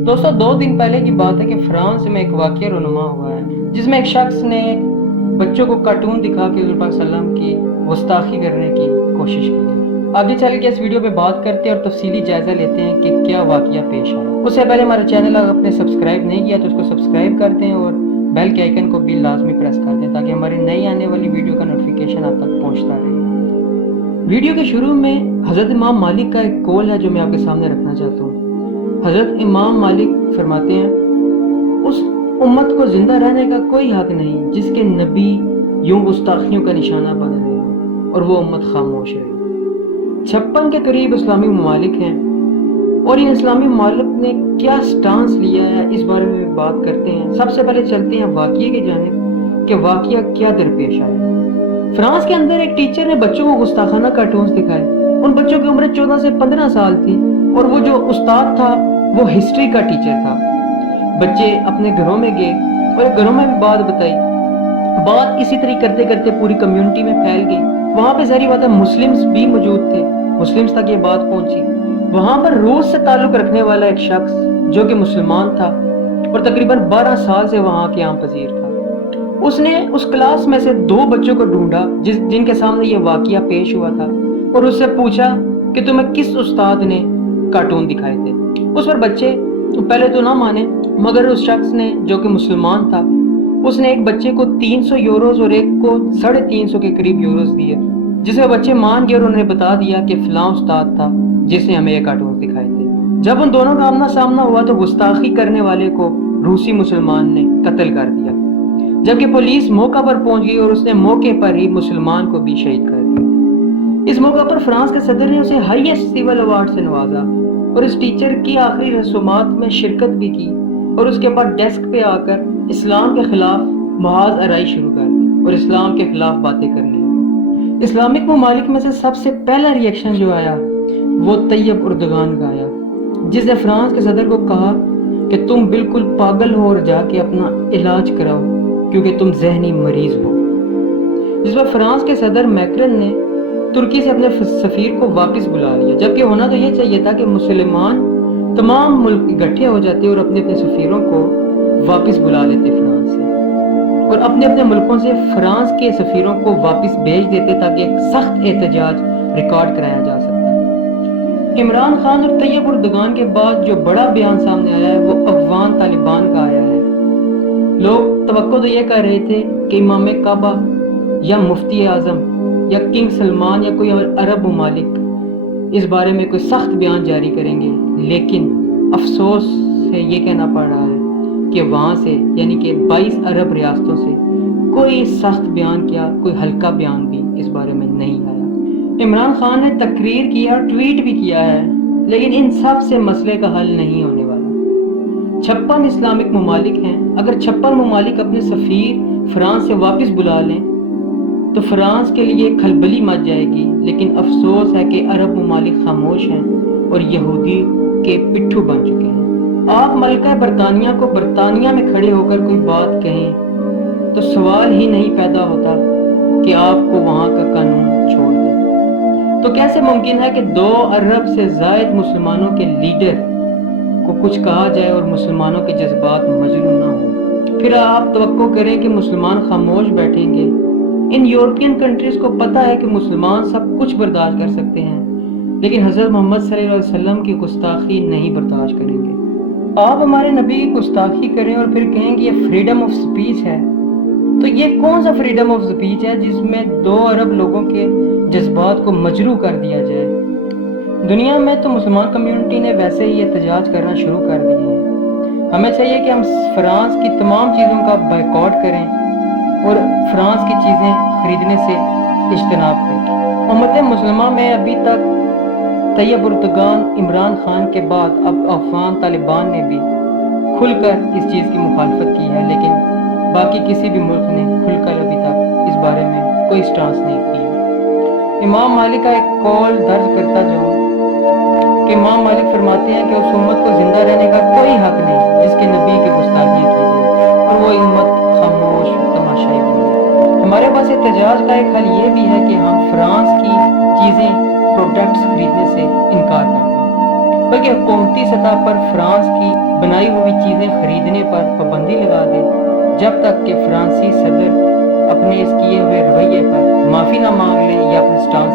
दोस्तों 2 दिन पहले की बात है कि फ्रांस में एक वाक़या रुनुमा हुआ है जिसमें एक शख्स ने बच्चों को कार्टून दिखा के हुज़ूर पाक सल्लल्लाहु अलैहि वसल्लम की गुस्ताखी करने की कोशिश की है। आगे चल के इस वीडियो पे बात करते हैं और तफसीली जायज़ा लेते हैं कि क्या वाक़या पेश आया। उससे पहले हमारे चैनल अगर आपने सब्सक्राइब नहीं किया तो उसको सब्सक्राइब कर दें और बेल के आइकन को भी लाजमी प्रेस कर दें ताकि हमारी नई आने वाली वीडियो का नोटिफिकेशन आप तक पहुँचता रहे। वीडियो के शुरू में हज़रत इमाम मालिक का एक कौल है जो मैं आपके सामने रखना चाहता हूँ। हज़रत इमाम मालिक फरमाते हैं, उस उम्मत को जिंदा रहने का कोई हक नहीं जिसके नबी यूं गुस्ताखियों का निशाना बन रहे हो और वो उम्मत खामोश रहे। 56 के करीब इस्लामी ममालिक हैं और इन इस्लामी ममालिक ने क्या स्टांस लिया है इस बारे में बात करते हैं। सबसे पहले चलते हैं वाक़ये की जानिब कि वाक़या क्या दरपेश आया। फ्रांस के अंदर एक टीचर ने बच्चों को गुस्ताखाना कार्टून्स दिखाए। उन बच्चों की उम्र 14 से 15 साल थी और वो जो उस्ताद था वो हिस्ट्री का टीचर था। बच्चे अपने घरों में गए और घरों में भी बात बताई। बात इसी तरह करते करते पूरी कम्युनिटी में फैल गई। वहाँ पे सारी बात है मुस्लिम्स भी मौजूद थे, मुस्लिम्स तक ये बात पहुंची। वहाँ पर रूस से ताल्लुक रखने वाला एक शख्स जो कि मुसलमान था और तकरीबन 12 साल से वहाँ के आम पजीर था, उसने उस क्लास में से 2 बच्चों को ढूंढा जिनके सामने ये वाक़या पेश हुआ था और उससे पूछा कि तुम्हें किस उस्ताद ने कार्टून दिखाए थे। उस पर बच्चे पहले तो ना माने, मगर उस शख्स ने जो कि मुसलमान था उसने एक बच्चे को 300 यूरोज और एक को 350 के करीब यूरोज दिए, जिसे बच्चे मान गए और उन्हें बता दिया कि फलां उस्ताद था जिसने हमें ये कार्टून दिखाए थे। जब उन दोनों का आमना सामना हुआ तो गुस्ताखी करने वाले को रूसी मुसलमान ने कत्ल कर दिया, जबकि पुलिस मौका पर पहुंच गई और उसने मौके पर ही मुसलमान को भी शहीद कर दिया। इस मौका पर फ्रांस के सदर ने उसे हाईएस्ट सिविल अवार्ड से नवाजा और इस टीचर की आखिरी रसूमात में शिरकत भी की और उसके बाद डेस्क पे आकर इस्लाम के खिलाफ महाज अराई शुरू कर दी और इस्लाम के खिलाफ बातें करने लगे। इस्लामिक ममालिक में से सबसे पहला रिएक्शन जो आया वो तैयब उर्दगान का आया, जिसने फ्रांस के सदर को कहा कि तुम बिल्कुल पागल हो और जाके अपना इलाज कराओ क्योंकि तुम जहनी मरीज हो। जिस पर फ्रांस के सदर मैक्रन ने तुर्की से अपने सफीर को वापस बुला लिया, जबकि होना तो ये चाहिए था कि मुसलमान तमाम मुल्क इकट्ठे हो जाते और अपने अपने सफीरों को वापस बुला लेते फ्रांस से और अपने अपने मुल्कों से फ्रांस के सफीरों को वापस भेज देते ताकि एक सख्त एहतजाज रिकॉर्ड कराया जा सकता। इमरान खान और तैयब उर्दगान के बाद जो बड़ा बयान सामने आया है वो अफगान तालिबान का आया है। लोग तवक्को तो ये कर रहे थे कि इमाम काबा या मुफ्ती आजम या किंग सलमान या कोई अरब ममालिक इस बारे में कोई सख्त बयान जारी करेंगे, लेकिन अफसोस से ये कहना पड़ रहा है कि वहाँ से यानी कि 22 अरब रियासतों से कोई सख्त बयान क्या कोई हल्का बयान भी इस बारे में नहीं आया। इमरान खान ने तकरीर किया, ट्वीट भी किया है, लेकिन इन सब से मसले का हल नहीं होने वाला। 56 इस्लामिक ममालिक हैं। अगर 56 ममालिक अपने सफीर फ्रांस से वापस बुला लें तो फ्रांस के लिए खलबली मच जाएगी, लेकिन अफसोस है कि अरब ममालिक खामोश हैं और यहूदी के पिट्ठू बन चुके हैं। आप मलका बरतानिया को बरतानिया में खड़े होकर कोई बात कहें तो सवाल ही नहीं पैदा होता कि आपको वहाँ का कानून छोड़ दें। तो कैसे मुमकिन है कि 2 अरब से ज़ायद मुसलमानों के लीडर को कुछ कहा जाए और मुसलमानों के जज्बात मजलूम ना हो, फिर आप तवक्को करें कि मुसलमान खामोश बैठेंगे। इन यूरोपियन कंट्रीज को पता है कि मुसलमान सब कुछ बर्दाश्त कर सकते हैं, लेकिन हज़रत मोहम्मद सल्लल्लाहु अलैहि वसल्लम की गुस्ताखी नहीं बर्दाश्त करेंगे। आप हमारे नबी की गुस्ताखी करें और फिर कहेंगे ये फ्रीडम ऑफ स्पीच है, तो ये कौन सा फ्रीडम ऑफ स्पीच है जिसमें 2 अरब लोगों के जज्बात को मजरू कर दिया जाए। दुनिया में तो मुसलमान कम्युनिटी ने वैसे ही एहतजाज करना शुरू कर दिए हैं। हमें चाहिए कि हम फ्रांस की तमाम चीज़ों का बायकॉट करें और फ्रांस की चीज़ें खरीदने से इज्तनाब करें। उम्मत मुसलमान में अभी तक तैयब उर्दगान इमरान खान के बाद अब अफगान तालिबान ने भी खुलकर इस चीज़ की मुखालफत की है, लेकिन बाकी किसी भी मुल्क ने खुलकर अभी तक इस बारे में कोई स्टांस नहीं किया। इमाम मालिक का एक कॉल दर्ज करता जो कि इमाम मालिक फरमाते हैं कि उस उम्मत को जिंदा रहने का कोई हक नहीं जिसके नबी के गुस्ताखियाँ की जाए और वो उम्मत खामोश तमाशाई बन गई। हमारे पास एहतजाज का एक हल ये भी है कि हम फ्रांस की चीज़ें प्रोडक्ट्स खरीदने से इनकार कर दें, बल्कि हुकूमती सतह पर फ्रांस की बनाई پر پابندی لگا دے جب تک کہ فرانسیسی صدر اپنے اس کیے ہوئے رویے پر معافی نہ مانگ لے یا اپنے سٹانس